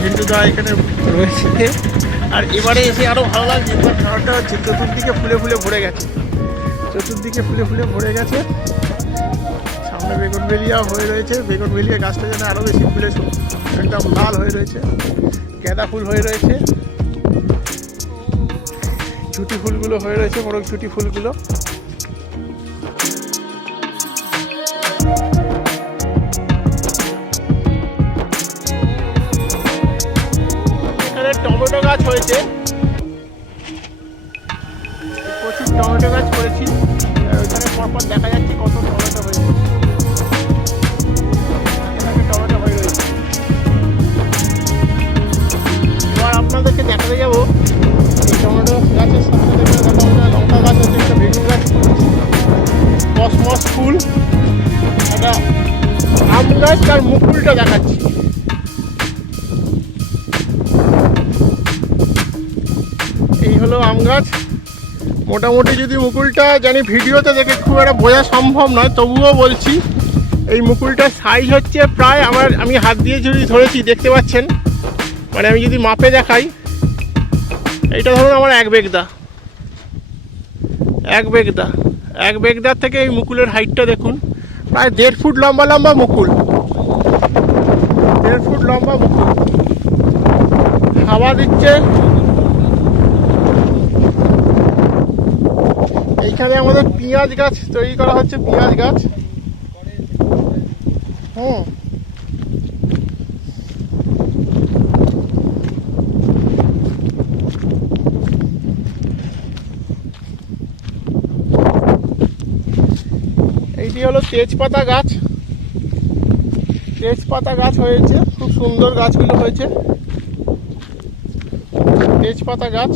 ঝিন্টুদা এখানে রয়েছে। আর এবারে এসে আরও ভালো লাগছে, এবার শহরটা হচ্ছে চতুর্দিকে ফুলে ফুলে ভরে গেছে, চতুর্দিকে ফুলে ফুলে ভরে গেছে। সামনে বেগুনবেলিয়া হয়ে রয়েছে, বেগুনবেলিয়া গাছটা যেন আরও বেশি ফুলে একদম লাল হয়ে রয়েছে, গাঁদা ফুল হয়ে রয়েছে, ছুটি ফুলগুলো হয়ে রয়েছে, বড় ছুটি ফুলগুলো। এখানে টমেটো গাছ হয়েছে, প্রচুর টমেটো গাছ করেছি, ওইখানে পরপর দেখা যাচ্ছে কত টমেটো হয়েছে, টমেটো হয়ে রয়েছে। এবার আপনাদেরকে দেখাতে যাবো এই টমেটো গাছের সামনে দেখে দেখা যায় লঙ্কা গাছ হচ্ছে, একটা বেগুন গাছ, কসমস ফুল, একটা আম গাছ, তার মুকুলটা দেখাচ্ছি। এই হলো আম গাছ। মোটামুটি যদি মুকুলটা জানি ভিডিওতে দেখে খুব একটা বোঝা সম্ভব নয়, তবুও বলছি এই মুকুলটার সাইজ হচ্ছে প্রায় আমি হাত দিয়ে যদি ধরেছি দেখতে পাচ্ছেন, মানে আমি যদি মাপে দেখাই, এইটা ধরুন আমার এক বেগদার থেকে এই মুকুলের হাইটটা দেখুন, প্রায় 1.5 ফুট লম্বা মুকুল, 1.5 ফুট লম্বা মুকুল, হাওয়া দিচ্ছে। এইখানে আমাদের পেঁয়াজ গাছ তৈরি করা হচ্ছে, পেঁয়াজ গাছ। এইটি হলো তেজপাতা গাছ, তেজপাতা গাছ হয়েছে, খুব সুন্দর গাছগুলো হয়েছে, তেজপাতা গাছ।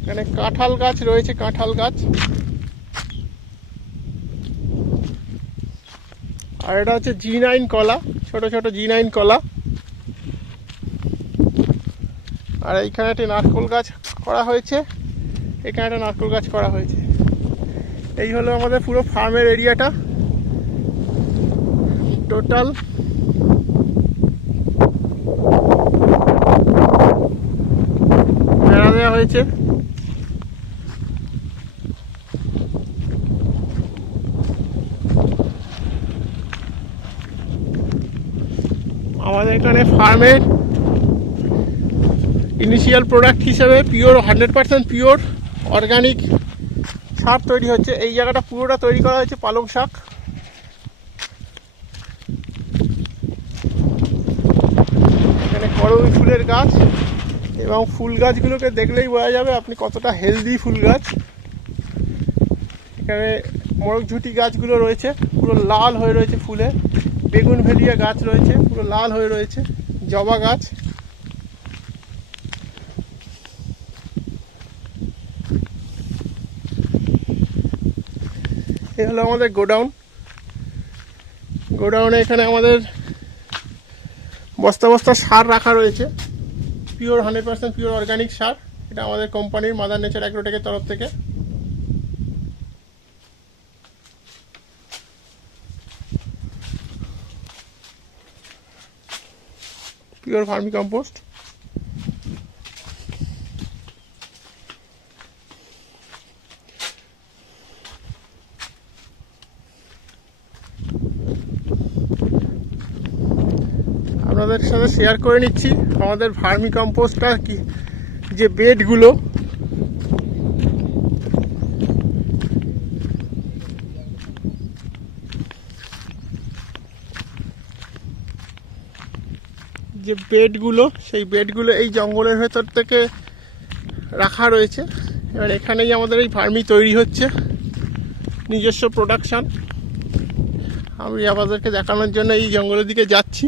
এখানে কাঁঠাল গাছ রয়েছে, কাঁঠাল গাছ। আর এটা হচ্ছে G9 কলা, ছোট ছোট G9 কলা। আর এইখানে একটা নারকেল গাছ করা হয়েছে, এখানে একটা নারকেল গাছ করা হয়েছে। এই হলো আমাদের পুরো ফার্মের এরিয়াটা টোটাল। বেড়া দেওয়া হয়েছে। আমাদের এখানে ফার্মের ইনিশিয়াল প্রোডাক্ট হিসেবে পিওর 100% পিওর অর্গানিক সার তৈরি হচ্ছে। এই জায়গাটা পুরোটা তৈরি করা হয়েছে পালং শাক। এখানে করবী ফুলের গাছ, এবং ফুল গাছগুলোকে দেখলেই বোঝা যাবে আপনি কতটা হেলদি ফুল গাছ। এখানে মোরগঝুটি গাছগুলো রয়েছে, পুরো লাল হয়ে রয়েছে ফুলে। বেগুনভেলিয়া গাছ রয়েছে, পুরো লাল হয়ে রয়েছে। জবা গাছ। এই হলো আমাদের গোডাউন। গোডাউনে এখানে আমাদের বস্তা বস্তা সার রাখা রয়েছে, পিওর 100% পিওর অর্গানিক সার। এটা আমাদের কোম্পানির মাদার নেচার অ্যাগ্রোটেকের তরফ থেকে। Pure vermi compost. আপনাদের সাথে শেয়ার করে নিচ্ছি আমাদের ভার্মি কম্পোস্টটা কি, যে বেডগুলো, সেই বেডগুলো এই জঙ্গলের ভেতর থেকে রাখা রয়েছে। এবার এখানেই আমাদের এই ফার্মি তৈরি হচ্ছে, নিজস্ব প্রোডাকশান। আমি আপনাদেরকে দেখানোর জন্য এই জঙ্গলের দিকে যাচ্ছি।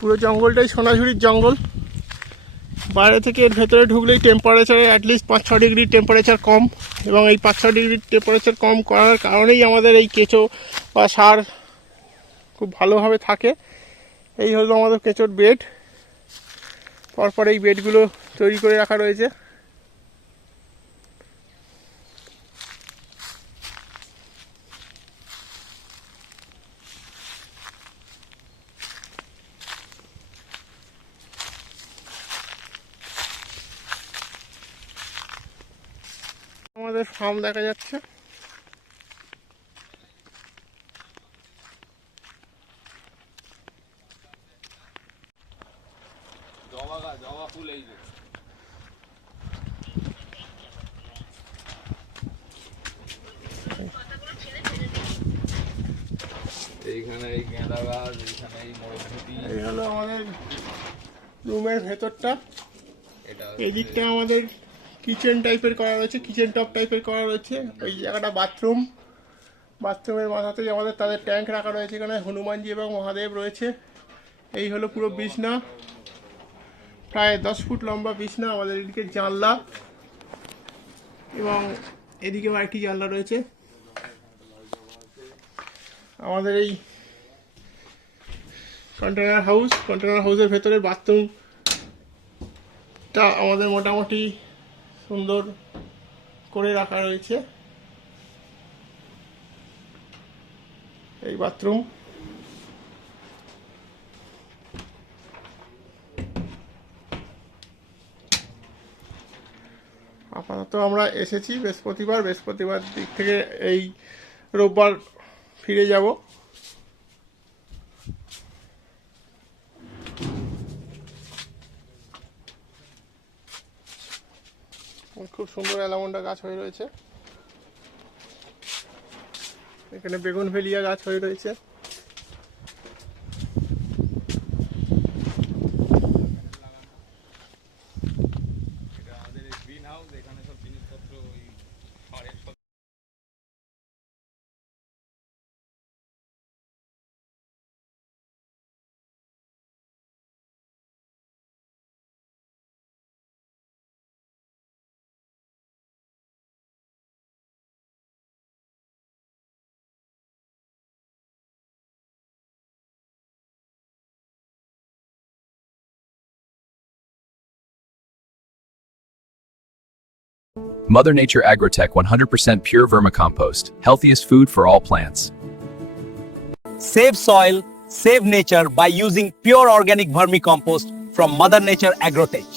পুরো জঙ্গলটাই সোনাঝুরির জঙ্গল। বাইরে থেকে এর ভেতরে ঢুকলেই টেম্পারেচারে অ্যাটলিস্ট 5-6 ডিগ্রি টেম্পারেচার কম, এবং এই 5-6 ডিগ্রি টেম্পারেচার কম করার কারণেই আমাদের এই কেঁচো বা সার খুব ভালোভাবে থাকে। এই হলো আমাদের কেঁচোর বেড। পরপর এই বেডগুলো তৈরি করে রাখা রয়েছে। আমাদের ফার্ম দেখা যাচ্ছে। জবা ফুল এই যে এইখানে এই গেঁদা গাছ, এইখানে এই মরুভূতি। এই হলো আমাদের রুমের ভেতরটা। এটা এই দিকটা আমাদের কিচেন টাইপের করা রয়েছে, কিচেন টপ টাইপের করা রয়েছে। ওই জায়গাটা বাথরুম। বাথরুমের মাথাতেই আমাদের তাদের ট্যাঙ্ক রাখা রয়েছে। এখানে হনুমানজি এবং মহাদেব রয়েছে। এই হলো পুরো বিছনা, প্রায় 10 ফুট লম্বা বিছনা। আমাদের এদিকে জানলা, এবং এদিকেও আরেকটি জানলা রয়েছে। আমাদের এই কন্টেনার হাউসের ভেতরে বাথরুমটা আমাদের মোটামুটি সুন্দর করে রাখা রয়েছে। এই বাথরুম। আপাতত আমরা এসেছি বৃহস্পতিবার দিক থেকে এই রোববার ফিরে যাব। খুব সুন্দর অ্যালামন্ডা গাছ হয়ে রয়েছে। এখানে বেগুনভেলিয়া গাছ হয়ে রয়েছে। এটা আমাদের এই গ্রিন হাউস, এখানে সব জিনিসপত্র ওই সারের সব। Mother Nature Agrotech 100% pure vermicompost, healthiest food for all plants. Save soil, save nature by using pure organic vermicompost from Mother Nature Agrotech.